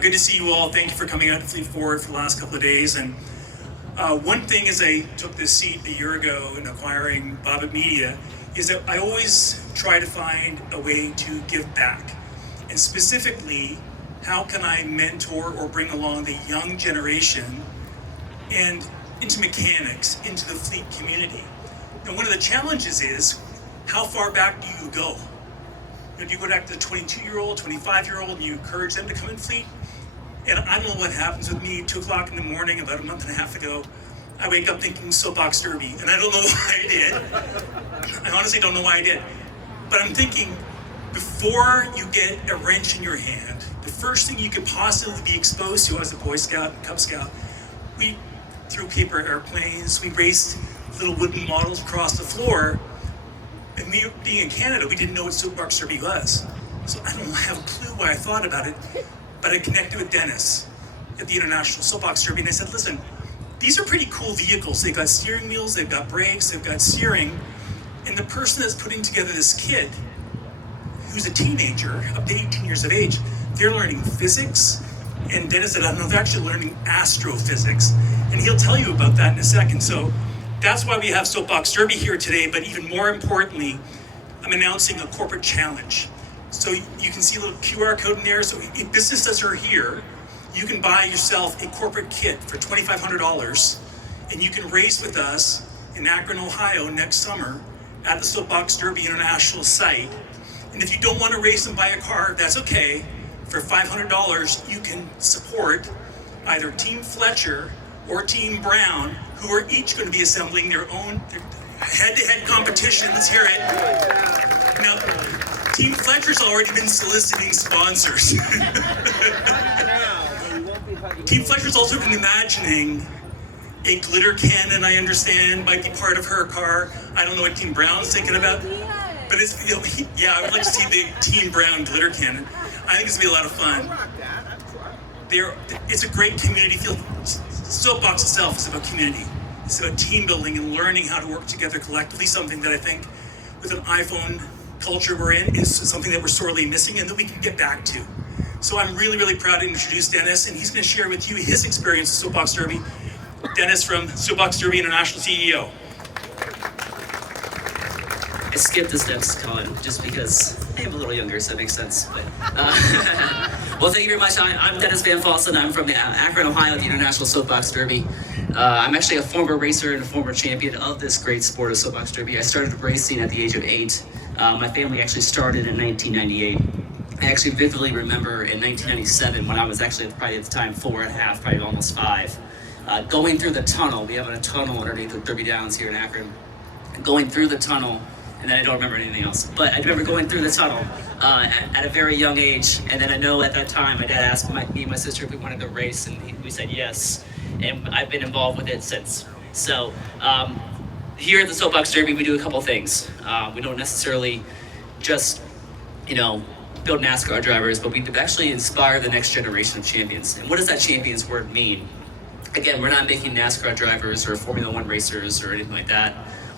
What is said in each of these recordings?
Good to see you all. Thank you for coming out to Fleet Forward for the last couple of days. And one thing as I took this seat a year ago in acquiring Bobbit Media is that I always try to find a way to give back. And specifically, how can I mentor or bring along the young generation and into mechanics, into the fleet community? Now, one of the challenges is, how far back do you go? Do you go back to the 22-year-old, 25-year-old, and you encourage them to come in fleet? And I don't know what happens with me, 2 o'clock in the morning, about a month and a half ago, I wake up thinking soapbox derby, and I don't know why I did. I honestly don't know why I did. But I'm thinking, before you get a wrench in your hand, the first thing you could possibly be exposed to as a Boy Scout and Cub Scout, we threw paper airplanes, we raced little wooden models across the floor, and we, being in Canada, we didn't know what soapbox derby was. So I don't have a clue why I thought about it, but I connected with Dennis at the International Soapbox Derby, and I said, listen, these are pretty cool vehicles. They've got steering wheels, they've got brakes, they've got steering, and the person that's putting together this kid, who's a teenager, up to 18 years of age, they're learning physics, and Dennis said, I don't know, they're actually learning astrophysics, and he'll tell you about that in a second. So that's why we have Soapbox Derby here today, but even more importantly, I'm announcing a corporate challenge. So you can see a little QR code in there. So if businesses are here, you can buy yourself a corporate kit for $2,500, and you can race with us in Akron, Ohio next summer at the Soapbox Derby International site. And if you don't want to race and buy a car, that's okay. For $500, you can support either Team Fletcher or Team Brown, who are each going to be assembling their own head-to-head competitions here at... Now, Team Fletcher's already been soliciting sponsors. Team Fletcher's also been imagining a glitter cannon, I understand, might be part of her car. I don't know what Team Brown's thinking about, but it's, I would like to see the Team Brown glitter cannon. I think it's gonna be a lot of fun. It's a great community feel. Soapbox itself is about community. It's about team building and learning how to work together collectively, something that I think with an iPhone culture we're in is something that we're sorely missing and that we can get back to. So I'm really, really proud to introduce Dennis, and he's going to share with you his experience with Soapbox Derby. Dennis from Soapbox Derby International CEO. I skipped the steps, Colin, just because I am a little younger, so that makes sense. But, well, thank you very much. I'm Dennis Van Fossen. I'm from Akron, Ohio, the International Soapbox Derby. I'm actually a former racer and a former champion of this great sport of Soapbox Derby. I started racing at the age of 8. My family actually started in 1998. I actually vividly remember in 1997, when I was actually probably at the time 4.5, probably almost 5, going through the tunnel. We have a tunnel underneath the Derby Downs here in Akron. Going through the tunnel, and then I don't remember anything else. But I remember going through the tunnel at a very young age, and then I know at that time my dad asked me and my sister if we wanted to race, and we said yes, and I've been involved with it since. So here at the Soapbox Derby, we do a couple things. We don't necessarily just, build NASCAR drivers, but we actually inspire the next generation of champions. And what does that champions word mean? Again, we're not making NASCAR drivers or Formula One racers or anything like that.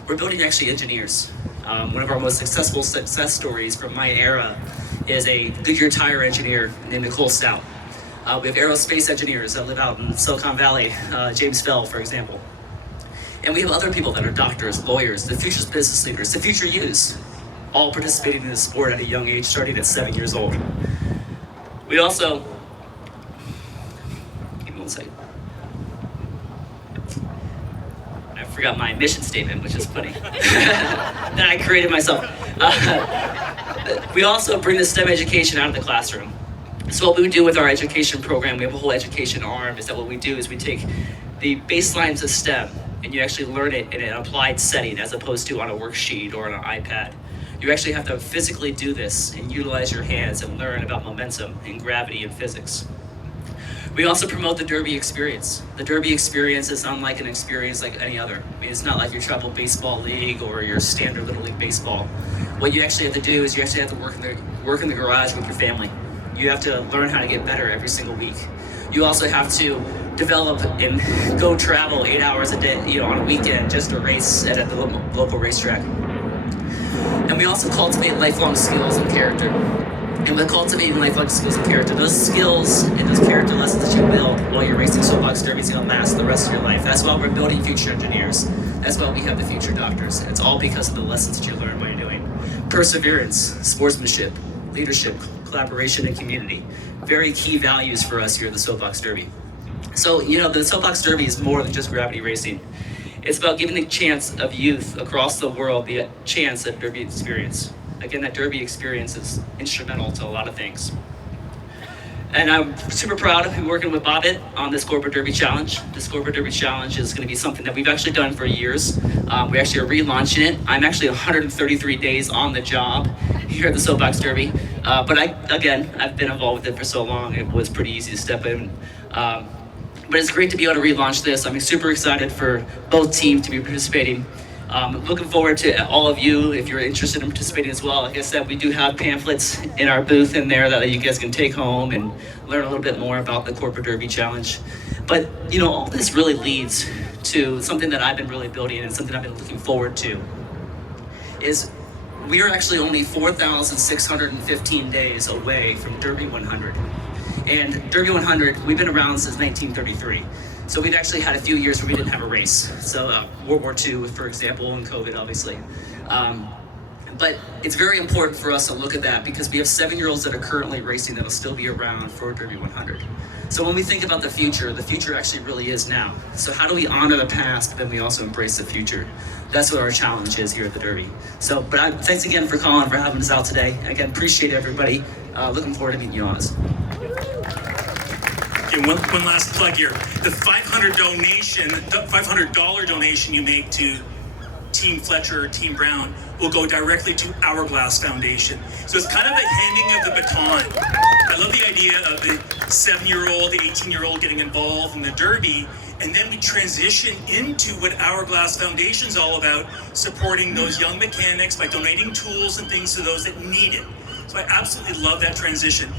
We're building actually engineers. One of our most successful success stories from my era is a Goodyear tire engineer named Nicole Stout. We have aerospace engineers that live out in Silicon Valley, James Fell, for example. And we have other people that are doctors, lawyers, the future business leaders, the future youths, all participating in the sport at a young age, starting at 7 years old. We also, give me one second. I forgot my mission statement, which is funny, that I created myself. We also bring the STEM education out of the classroom. So what we do with our education program, we have a whole education arm, is that what we do is we take the baselines of STEM and you actually learn it in an applied setting as opposed to on a worksheet or on an iPad. You actually have to physically do this and utilize your hands and learn about momentum and gravity and physics. We also promote the Derby experience. The Derby experience is unlike an experience like any other. I mean, it's not like your travel baseball league or your standard Little League baseball. What you actually have to do is you actually have to work in the garage with your family. You have to learn how to get better every single week. You also have to develop and go travel 8 hours a day, on a weekend just to race at the local racetrack. And we also cultivate lifelong skills and character. And with cultivating lifelong skills and character, those skills and those character lessons that you build while you're racing soapbox derby is going to last the rest of your life. That's why we're building future engineers. That's why we have the future doctors. It's all because of the lessons that you learn while you're doing. Perseverance, sportsmanship, leadership, collaboration, and community. Very key values for us here at the Soapbox Derby. So, the Soapbox Derby is more than just gravity racing. It's about giving the chance of youth across the world the chance at Derby experience. Again, that Derby experience is instrumental to a lot of things. And I'm super proud of working with Bobbitt on this Corporate Derby Challenge. This Corporate Derby Challenge is going to be something that we've actually done for years. We actually are relaunching it. I'm actually 133 days on the job here at the Soapbox Derby. But I've been involved with it for so long, it was pretty easy to step in. But it's great to be able to relaunch this. I'm super excited for both teams to be participating. Looking forward to all of you if you're interested in participating as well. Like I said, we do have pamphlets in our booth in there that you guys can take home and learn a little bit more about the Corporate Derby Challenge. But all this really leads to something that I've been really building and something I've been looking forward to. Is we are actually only 4,615 days away from Derby 100. And Derby 100, we've been around since 1933. So we've actually had a few years where we didn't have a race. So World War II, for example, and COVID, obviously. But it's very important for us to look at that because we have 7-year-olds that are currently racing that will still be around for Derby 100. So when we think about the future actually really is now. So how do we honor the past, but then we also embrace the future? That's what our challenge is here at the Derby. So, thanks again for calling, for having us out today. And again, appreciate everybody. Looking forward to meeting you on this. Okay, one last plug here. The $500 donation you make to Team Fletcher or Team Brown will go directly to Hourglass Foundation. So it's kind of a handing of the baton. I love the idea of the 7-year-old, the 18-year-old getting involved in the Derby, and then we transition into what Hourglass Foundation is all about, supporting those young mechanics by donating tools and things to those that need it. So I absolutely love that transition.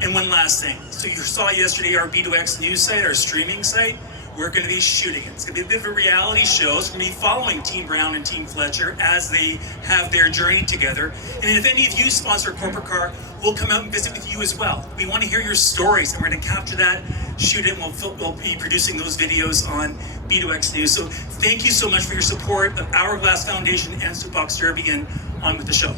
And one last thing. So you saw yesterday our B2X news site, our streaming site. We're going to be shooting it. It's going to be a bit of a reality show. It's going to be following Team Brown and Team Fletcher as they have their journey together. And if any of you sponsor a corporate car, we'll come out and visit with you as well. We want to hear your stories, and we're going to capture that, shoot it, and we'll be producing those videos on B2X News. So thank you so much for your support of Hourglass Foundation and Soapbox Derby, and on with the show.